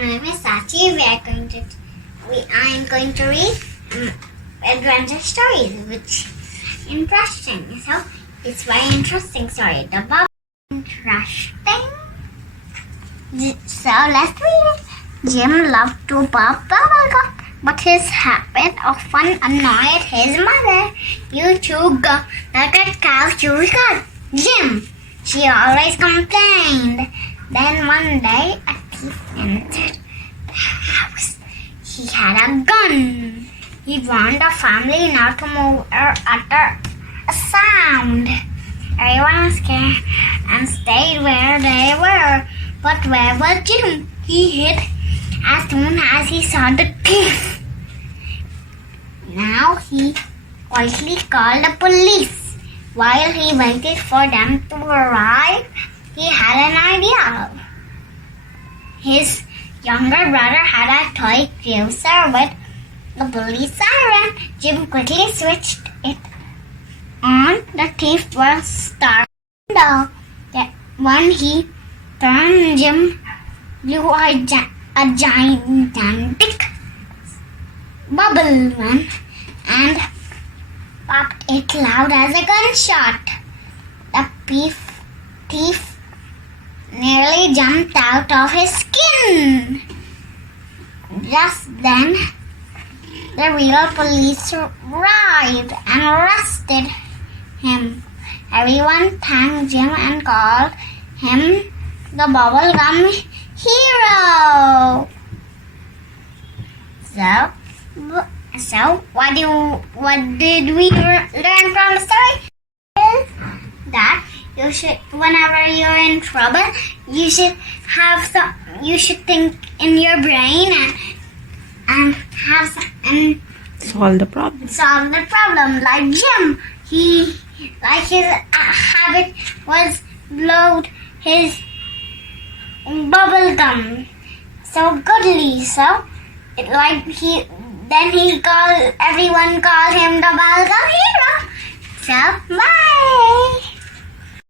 My name is Saachi. I am going to read adventure stories, which is interesting. So it's very interesting story. The bubble interesting. So let's read it. Jim loved to pop bubblegum, but his habit often annoyed his mother. You chew gum like a cow chews cud, Jim, she always complained. Then one day a thief entered the house. He had a gun. He warned the family not to move or utter a sound. Everyone was scared and stayed where they were. But where was Jim? He hid as soon as he saw the thief. Now he quietly called the police. While he waited for them to arrive, he had an idea. His younger brother had a toy cruiser with the police siren. Jim quickly switched it on. The thief was startled. When he turned, Jim blew a gigantic bubble gun and popped it loud as a gunshot. The thief nearly jumped out of his skin. Just then, the real police arrived and arrested him. Everyone thanked Jim and called him the bubblegum hero. So what did we learn from the story? That you should, whenever you're in trouble, you should think in your brain and solve the problem. Like Jim, his habit was load his bubble gum so goodly. So everyone called him the bubblegum hero. So bye.